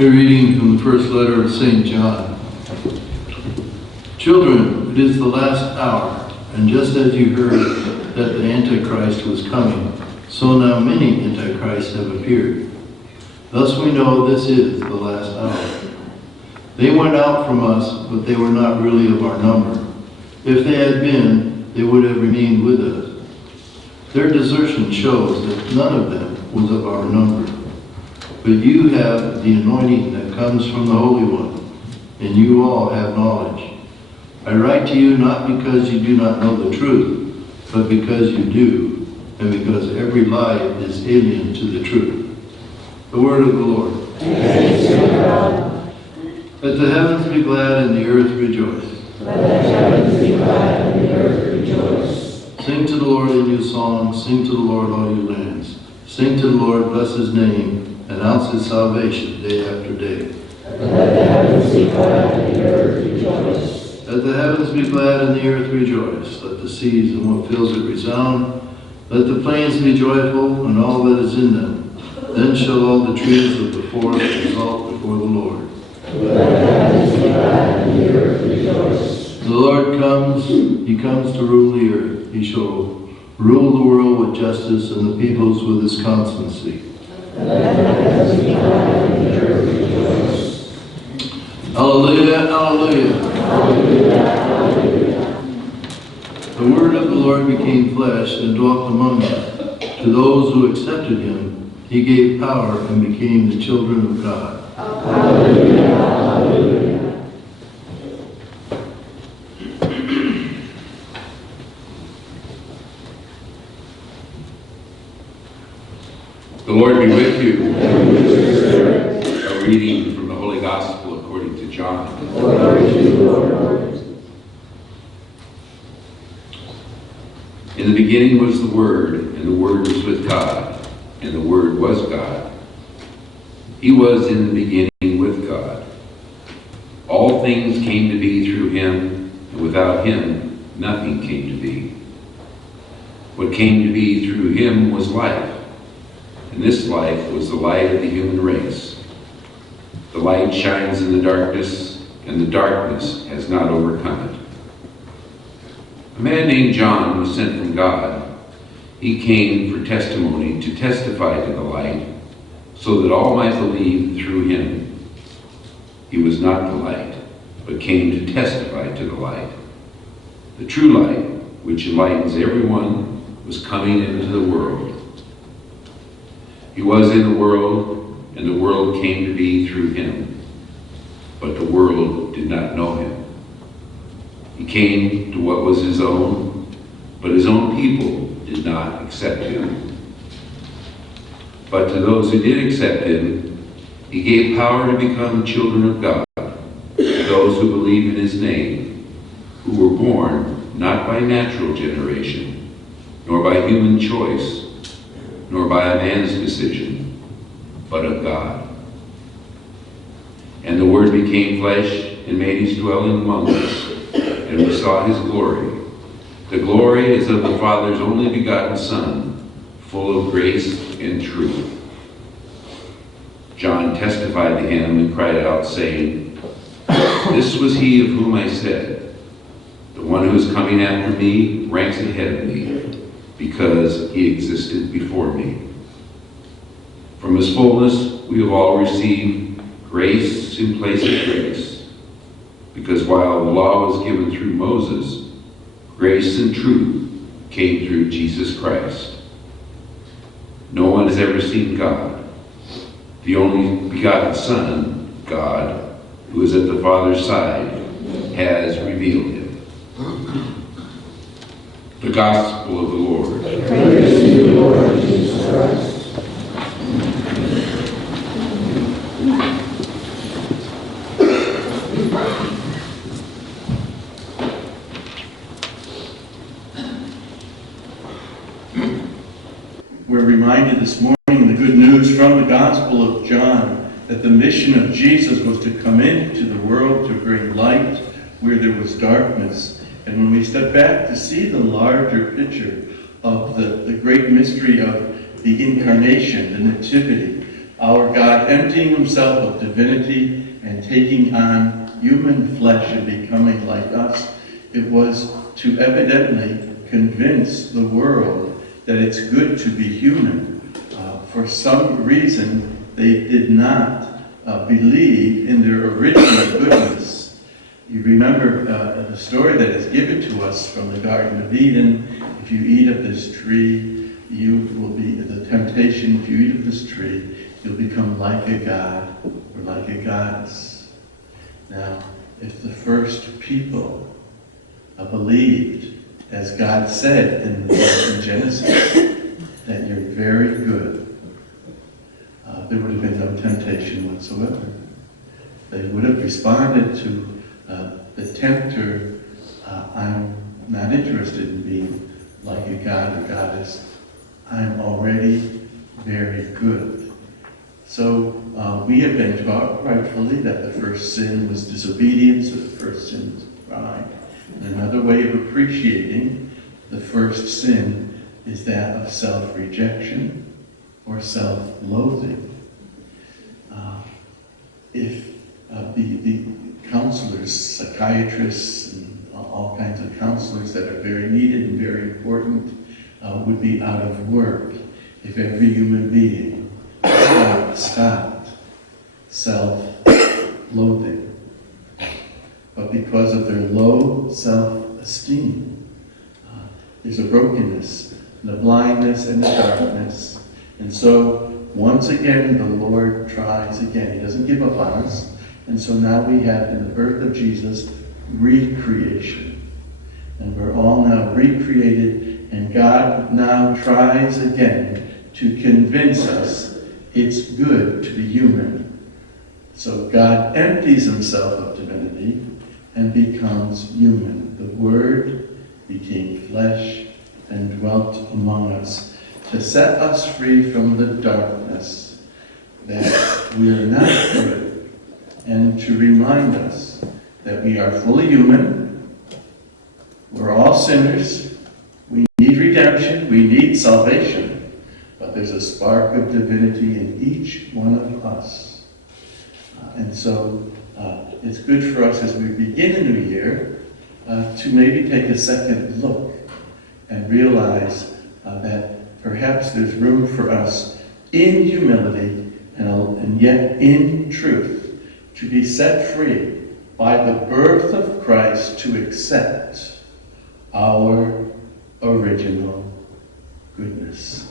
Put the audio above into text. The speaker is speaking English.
A reading from the first letter of St. John. Children, it is the last hour, and just as you heard that the Antichrist was coming, so now many Antichrists have appeared. Thus we know this is the last hour. They went out from us, but they were not really of our number. If they had been, they would have remained with us. Their desertion shows that none of them was of our number. But you have the anointing that comes from the Holy One, and you all have knowledge. I write to you not because you do not know the truth, but because you do, and because every lie is alien to the truth. The word of the Lord. Thanks be to God. Let the heavens be glad and the earth rejoice. Let the heavens be glad and the earth rejoice. Sing to the Lord a new song. Sing to the Lord, all you lands. Sing to the Lord, bless his name. Announce his salvation day after day. Let the heavens be glad and the earth rejoice. Let the heavens be glad and the earth rejoice. Let the seas and what fills it resound. Let the plains be joyful and all that is in them. Then shall all the trees of the forest exalt before the Lord. Let the heavens be glad and the earth rejoice. The Lord comes, he comes to rule the earth. He shall rule the world with justice and the peoples with his constancy. Let the heavens be glad and the earth rejoice. Hallelujah, hallelujah. Hallelujah, hallelujah. The word of the Lord became flesh and dwelt among us. To those who accepted him, he gave power and became the children of God. Hallelujah, hallelujah. The Lord be with you. A reading from the Holy Gospel according to John. In the beginning was the Word, and the Word was with God, and the Word was God. He was in the beginning with God. All things came to be through him, and without him nothing came to be. What came to be through him was life. And this life was the light of the human race. The light shines in the darkness, and the darkness has not overcome it. A man named John was sent from God. He came for testimony to testify to the light, so that all might believe through him. He was not the light, but came to testify to the light. The true light, which enlightens everyone, was coming into the world. He was in the world, and the world came to be through him, but the world did not know him. He came to what was his own, but his own people did not accept him. But to those who did accept him, he gave power to become children of God, to those who believe in his name, who were born not by natural generation, nor by human choice, nor by a man's decision, but of God. And the Word became flesh and made his dwelling among us, and we saw his glory. The glory is of the Father's only begotten Son, full of grace and truth. John testified to him and cried out, saying, "This was he of whom I said, the one who is coming after me ranks ahead of me, because he existed before me." From his fullness we have all received grace in place of grace, because while the law was given through Moses, grace and truth came through Jesus Christ. No one has ever seen God. The only begotten Son, God, who is at the Father's side, has revealed him. The Gospel of the Lord. Praise to you, Lord Jesus Christ. We're reminded this morning the good news from the Gospel of John that the mission of Jesus was to come into the world to bring light where there was darkness. And when we step back to see the larger picture of the great mystery of the incarnation, the nativity, Our God emptying himself of divinity and taking on human flesh and becoming like us, it was to evidently convince the world that it's good to be human. For some reason, they did not believe in their original goodness. You remember the story that is given to us from the Garden of Eden. If you eat of this tree, you will be, the temptation, if you eat of this tree, you'll become like a god or like a goddess. Now, if the first people believed, as God said in Genesis, that you're very good, there would have been no temptation whatsoever. They would have responded to the tempter, I'm not interested in being like a god or goddess. I'm already very good. So we have been taught rightfully that the first sin was disobedience, or the first sin was pride. And another way of appreciating the first sin is that of self-rejection or self-loathing. If the counselors, psychiatrists, and all kinds of counselors that are very needed and very important would be out of work if every human being stopped self-loathing. But because of their low self-esteem, there's a brokenness, and a blindness, and a darkness. And so, once again, the Lord tries again. He doesn't give up on us. And so now we have, in the birth of Jesus, recreation. And we're all now recreated, and God now tries again to convince us it's good to be human. So God empties himself of divinity and becomes human. The Word became flesh and dwelt among us to set us free from the darkness that we are not good, and to remind us that we are fully human, we're all sinners, we need redemption, we need salvation, but there's a spark of divinity in each one of us. And so it's good for us as we begin a new year to maybe take a second look and realize that perhaps there's room for us in humility and yet in truth to be set free by the birth of Christ to accept our original goodness.